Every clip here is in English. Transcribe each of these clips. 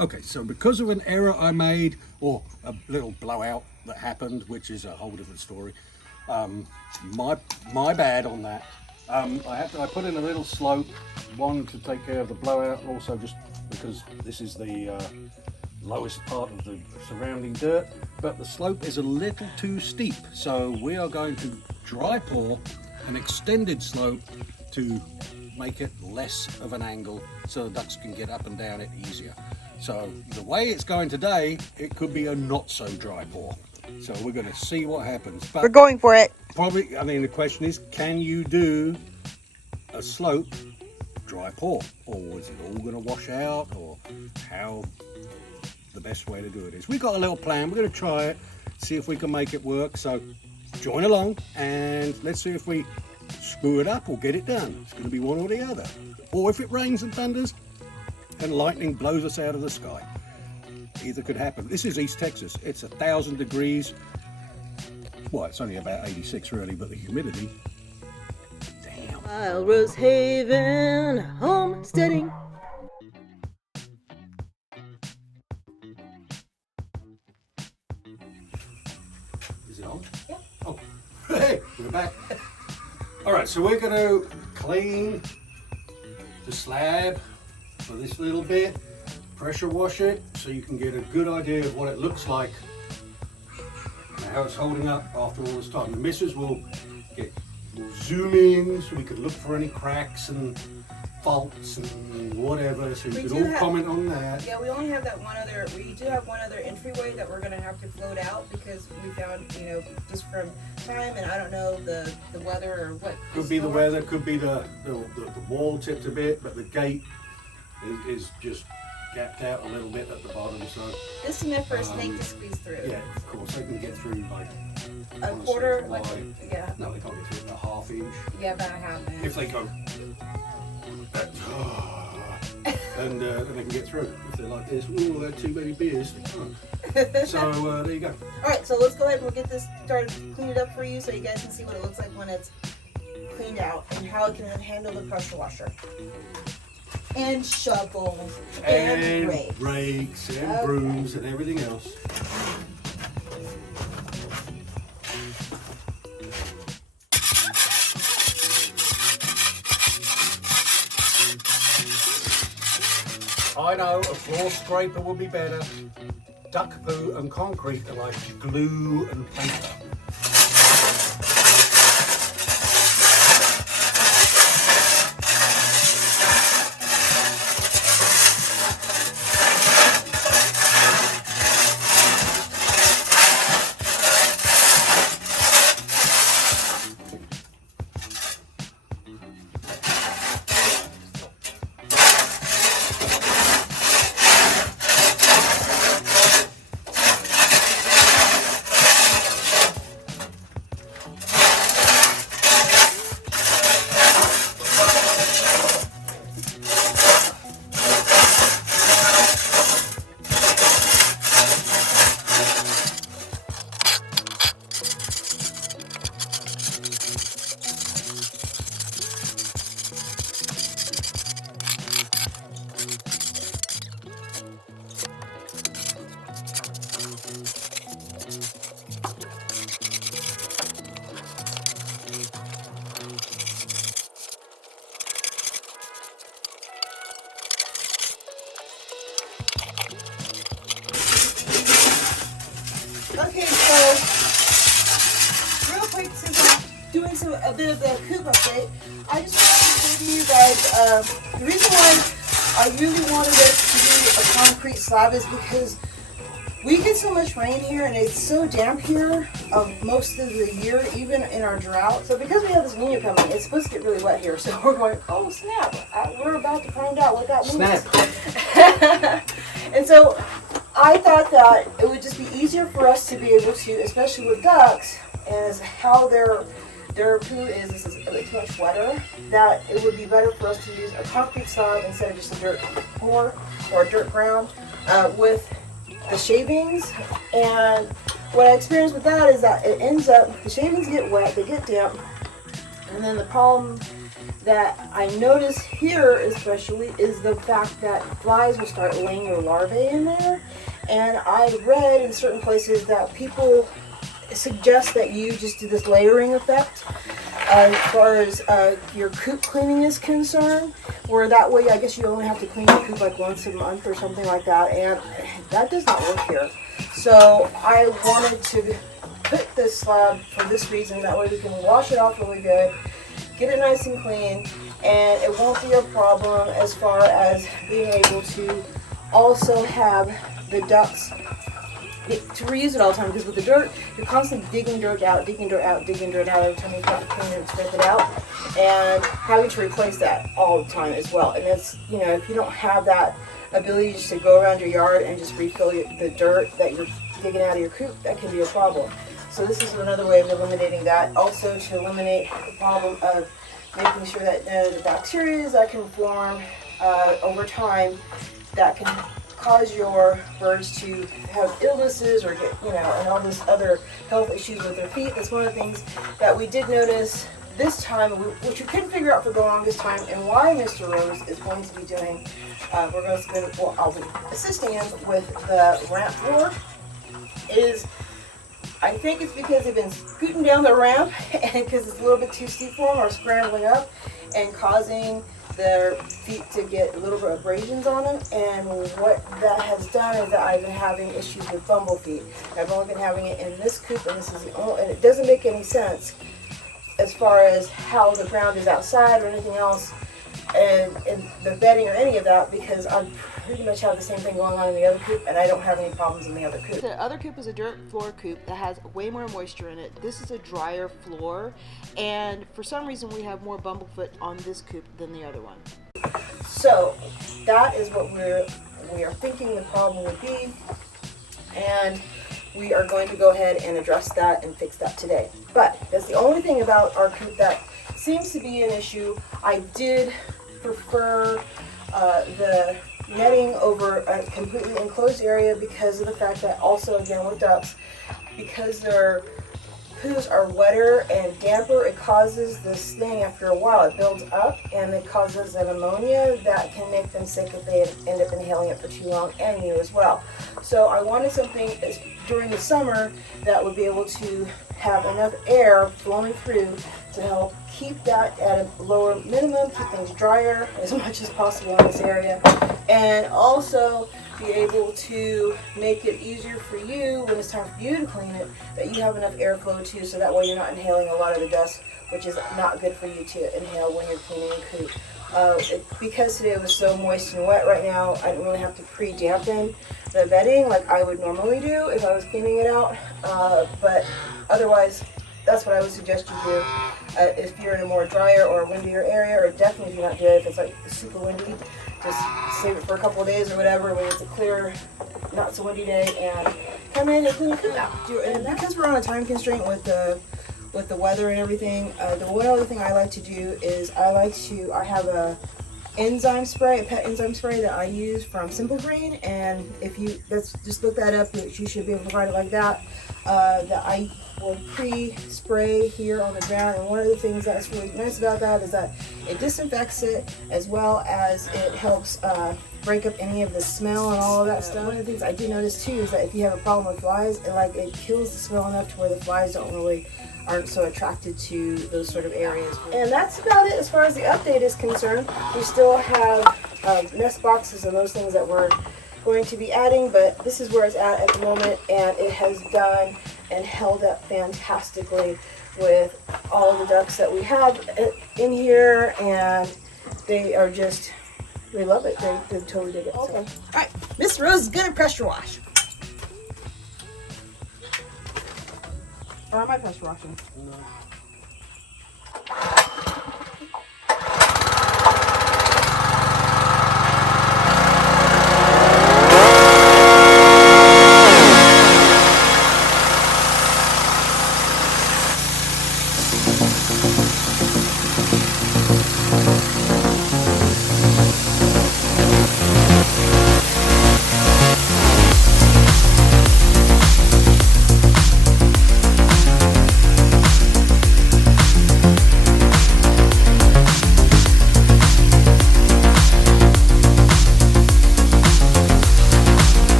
Okay, so because of an error I made, or a little blowout that happened, which is a whole different story, my bad on that. I put in a little slope, one to take care of the blowout, and also just because this is the lowest part of the surrounding dirt, but the slope is a little too steep, so we are going to dry pour an extended slope to make it less of an angle so the ducks can get up and down it easier. So the way it's going today, it could be a not so dry pour. So we're going to see what happens. But we're going for it. probably, I mean, the question is, can you do a slope dry pour, or is it all going to wash out, or how the best way to do it is? We've got a little plan. We're going to try it, see if we can make it work. So join along and let's see if we screw it up or get it done. It's going to be one or the other. Or if it rains and thunders and lightning blows us out of the sky. Either could happen. This is East Texas. It's 1,000 degrees. Well, it's only about 86 really, but the humidity, damn. Wild Rose Haven, homesteading. Is it on? Yeah. Oh, hey, we're back. All right, so we're going to clean the slab for this little bit, pressure wash it so you can get a good idea of what it looks like and how it's holding up after all this time. The missus will zoom in so we could look for any cracks and faults and whatever, so you could all comment on that. Yeah, we only have that one other, we do have one other entryway that we're gonna have to float out because we found, you know, just from time, and I don't know the weather or what. Could be the weather, could be the wall tipped a bit, but the gate is just gapped out a little bit at the bottom, so. This is meant for a snake to squeeze through. Yeah, of course, they can get through like a quarter, like, yeah. No, they can't get through a half inch. Yeah, about a half inch. If they go, and they can get through. If they're like this, oh, I had too many beers, they can't. So there you go. All right, so let's go ahead and we'll get this started, clean it up for you so you guys can see what it looks like when it's cleaned out and how it can handle the pressure washer. And shovels and rakes and brooms and everything else. I know a floor scraper would be better. Duck poo and concrete are like glue and paper. Okay, so real quick, since I'm doing a bit of the coop update, I just wanted to say to you guys, the reason why I really wanted us to do a concrete slab is because we get so much rain here and it's so damp here most of the year, even in our drought. So because we have this winter coming, it's supposed to get really wet here. So we're going, oh snap, we're about to find out what that means. Snap. And so I thought that it would just be easier for us to be able to, especially with ducks, as how their poo is a bit too much wetter, that it would be better for us to use a concrete slab instead of just a dirt floor or a dirt ground with the shavings. And what I experienced with that is that it ends up, the shavings get wet, they get damp, and then the problem that I notice here especially is the fact that flies will start laying their larvae in there. And I read in certain places that people suggest that you just do this layering effect as far as your coop cleaning is concerned, where that way I guess you only have to clean your coop like once a month or something like that, and that does not work here. So I wanted to put this slab for this reason, that way we can wash it off really good, get it nice and clean, and it won't be a problem as far as being able to also have the ducks to reuse it all the time, because with the dirt, you're constantly digging dirt out every time you try to clean it and scrape it out, and having to replace that all the time as well. And that's, you know, if you don't have that ability just to go around your yard and just refill the dirt that you're digging out of your coop, that can be a problem. So this is another way of eliminating that. Also to eliminate the problem of making sure that the bacteria that can form over time that can cause your birds to have illnesses or get, you know, and all this other health issues with their feet. That's one of the things that we did notice this time, which we couldn't figure out for the longest time, and why Mr. Rose is going to be doing, I'll be assisting him with the ramp floor, is I think it's because they've been scooting down the ramp and because it's a little bit too steep for them, or scrambling up and causing their feet to get a little bit of abrasions on them. And what that has done is that I've been having issues with bumble feet. I've only been having it in this coop, and this is the only, and it doesn't make any sense as far as how the ground is outside or anything else, and the bedding or any of that, because I pretty much have the same thing going on in the other coop, and I don't have any problems in the other coop. The other coop is a dirt floor coop that has way more moisture in it. This is a drier floor, and for some reason we have more bumblefoot on this coop than the other one. So that is what we are thinking the problem would be, and we are going to go ahead and address that and fix that today. But that's the only thing about our coop that seems to be an issue. I did prefer the netting over a completely enclosed area because of the fact that also, again, with ducks, because their poos are wetter and damper, it causes this thing after a while, it builds up and it causes an ammonia that can make them sick if they end up inhaling it for too long, and you as well. So I wanted something during the summer that would be able to have enough air flowing through to help keep that at a lower minimum, keep things drier as much as possible in this area, and also be able to make it easier for you when it's time for you to clean it, that you have enough airflow too, so that way you're not inhaling a lot of the dust, which is not good for you to inhale when you're cleaning a coop. Because today was so moist and wet right now, I didn't really have to pre-dampen the bedding like I would normally do if I was cleaning it out, but otherwise that's what I would suggest you do. If you're in a more drier or windier area, or definitely do not do it if it's like super windy, just save it for a couple of days or whatever when it's a clear, not so windy day, and come in and clean your coop out. And because we're on a time constraint with the weather and everything, the one other thing I like to do is I have a enzyme spray, a pet enzyme spray that I use from Simple Green, and if you just look that up, you should be able to find it like that. That I will pre-spray here on the ground, and one of the things that's really nice about that is that it disinfects it, as well as it helps break up any of the smell and all of that stuff. One of the things I do notice too is that if you have a problem with flies, it kills the smell enough to where the flies aren't so attracted to those sort of areas. And that's about it as far as the update is concerned. We still have nest boxes and those things that we're going to be adding, but this is where it's at the moment, and it has done and held up fantastically with all the ducks that we have in here, and they love it. They totally dig it. Okay. So. All right, Miss Rose is gonna pressure wash. Or am I pressure washing? No.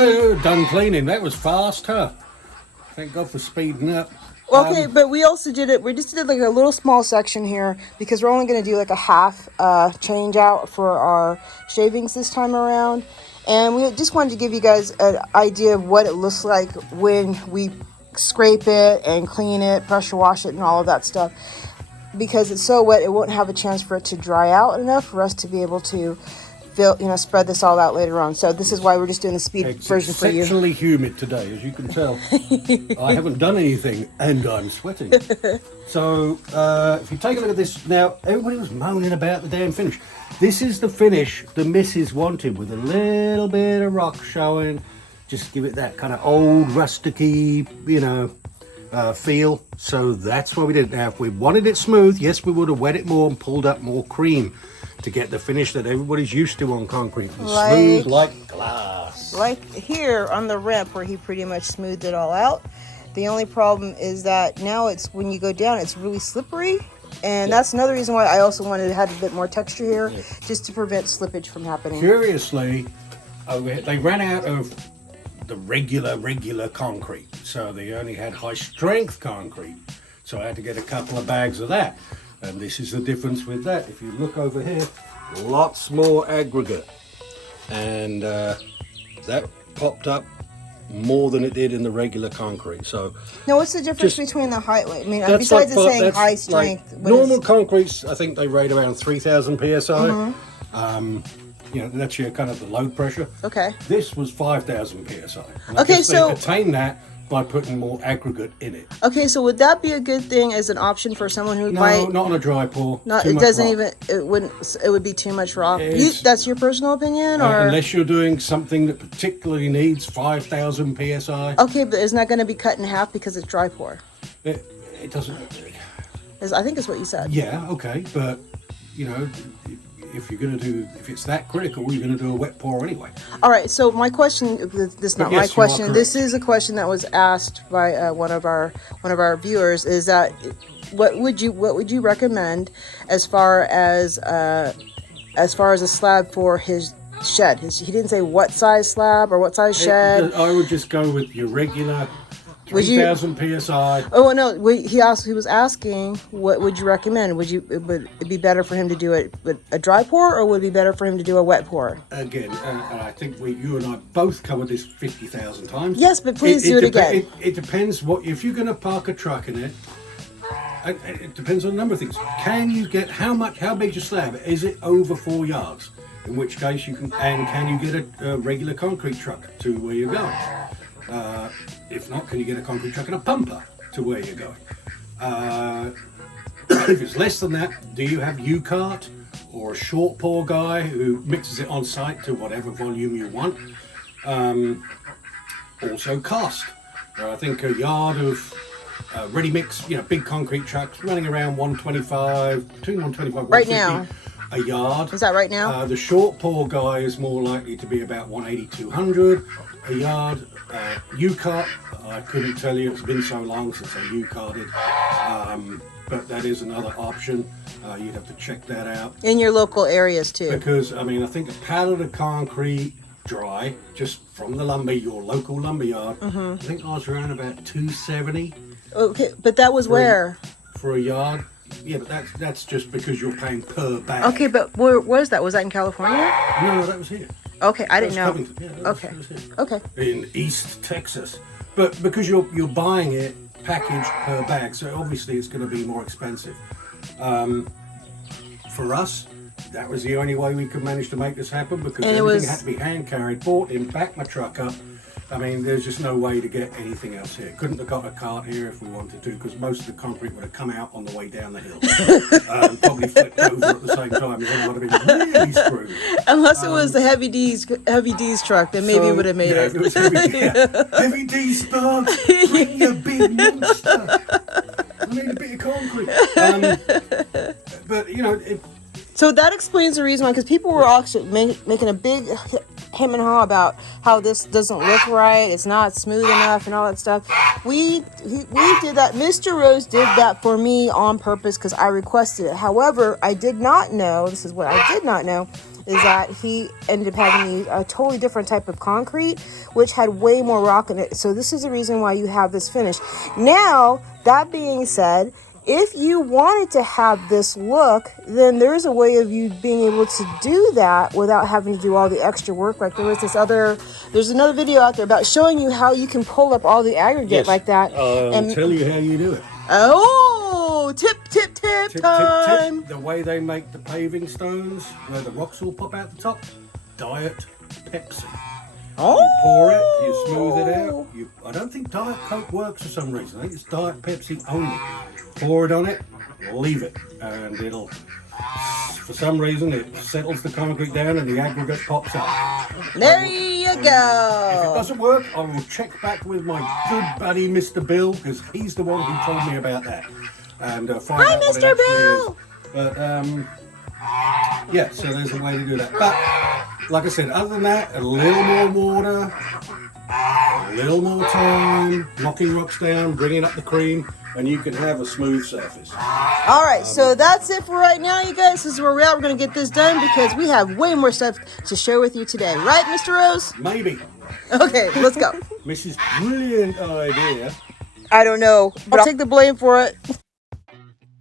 we're done cleaning. That was fast, huh? Thank God for speeding up. Okay, but we also did it. We just did like a little small section here because we're only going to do like a half change out for our shavings this time around. And we just wanted to give you guys an idea of what it looks like when we scrape it and clean it, pressure wash it, and all of that stuff. Because it's so wet, it won't have a chance for it to dry out enough for us to be able to spread this all out later on. So this is why we're just doing the speed version for you. It's exceptionally humid today, as you can tell. I haven't done anything, and I'm sweating. So if you take a look at this now, everybody was moaning about the damn finish. This is the finish the missus wanted, with a little bit of rock showing. Just give it that kind of old rusticy, feel. So that's why we did it. Now, if we wanted it smooth, yes, we would have wet it more and pulled up more cream to get the finish that everybody's used to on concrete. Smooth like glass. Like here on the ramp where he pretty much smoothed it all out. The only problem is that now it's, when you go down, it's really slippery. And that's another reason why I also wanted to have a bit more texture here, just to prevent slippage from happening. Curiously, they ran out of the regular concrete. So they only had high strength concrete. So I had to get a couple of bags of that. And this is the difference with that. If you look over here, lots more aggregate. And that popped up more than it did in the regular concrete. So now, what's the difference between the high? I mean, besides it saying high strength, normal concretes, I think they rate around 3,000 psi. That's your kind of the load pressure. Okay. This was 5,000 psi. And okay, so they attain that by putting more aggregate in it. Okay, so would that be a good thing as an option for someone who might? No, not on a dry pour. No, it doesn't even. It wouldn't. It would be too much rock. That's your personal opinion, or unless you're doing something that particularly needs 5,000 psi. Okay, but isn't that going to be cut in half because it's dry pour? It doesn't. I think is what you said. Yeah. Okay, but if it's that critical, you're going to do a wet pour anyway. All right. So my question, this is not my question. This is a question that was asked by one of our viewers. Is that what would you recommend as far as a slab for his shed? He didn't say what size slab or what size shed. I would just go with your regular 3,000 psi. Oh no! He was asking, what would you recommend? Would it be better for him to do it with a dry pour, or would it be better for him to do a wet pour? Again, and I think you and I both covered this 50,000 times. Yes, but please do it again. It depends if you're going to park a truck in it. It depends on a number of things. Can you get how big your slab? Is it over 4 yards? In which case can you get a regular concrete truck to where you're going? If not, can you get a concrete truck and a pumper to where you're going? If it's less than that, do you have U-cart or a short pour guy who mixes it on site to whatever volume you want? Also cost. I think a yard of ready mix, big concrete trucks running around between 125 and 150 right now a yard. Is that right now? The short pour guy is more likely to be about 180, 200 a yard. U-cart, I couldn't tell you, it's been so long since I U-carted, but that is another option. You'd have to check that out. In your local areas too. Because, I think a pallet of concrete dry, just from the your local lumber yard, I think I was around about 270. Okay, but that was where? For a yard. Yeah, but that's just because you're paying per bag. Okay, but where was that? Was that in California? No, that was here. Okay, I didn't know. Yeah, okay. Okay. In East Texas, but because you're buying it packaged per bag, so obviously it's going to be more expensive. For us, that was the only way we could manage to make this happen, because everything had to be hand carried, bought in, back my truck up. There's just no way to get anything else here. Couldn't have got a cart here if we wanted to, because most of the concrete would have come out on the way down the hill. Probably flipped over at the same time. It would have been really screwed. Unless it was the Heavy D's truck, then maybe it would have made it. If it was Heavy D Sparks, bring your big monster. I need a bit of concrete. But so that explains the reason why, because people were actually making a big hem and haw about how this doesn't look right, it's not smooth enough and all that stuff. We did that. Mr. Rose did that for me on purpose because I requested it. However, I did not know, this is what I did not know, is that he ended up having a totally different type of concrete, which had way more rock in it. So this is the reason why you have this finish. Now, that being said, if you wanted to have this look, then there's a way of you being able to do that without having to do all the extra work. Like there's another video out there about showing you how you can pull up all the aggregate like that. And tell you how you do it. Oh, tip time. The way they make the paving stones, where the rocks will pop out the top, Diet Pepsi. Oh. You pour it, you smooth it out. I don't think Diet Coke works for some reason. I think it's Diet Pepsi only. Pour it on it, leave it, and it'll, for some reason, it settles the concrete down and the aggregate pops up. There you If it go. doesn't work, I will check back with my good buddy Mr. Bill, because he's the one who told me about that, and find out what it Mr. actually Bill. is. But yeah, so there's a way to do that. But like I said, other than that, a little more water, a little more time, knocking rocks down, bringing up the cream, and you can have a smooth surface. All right, so that's it for right now, you guys. This is where we're at. We're going to get this done because we have way more stuff to share with you today. Right, Mr. Rose? Maybe. Okay, let's go. Mrs. Brilliant idea. I don't know, but I'll take the blame for it.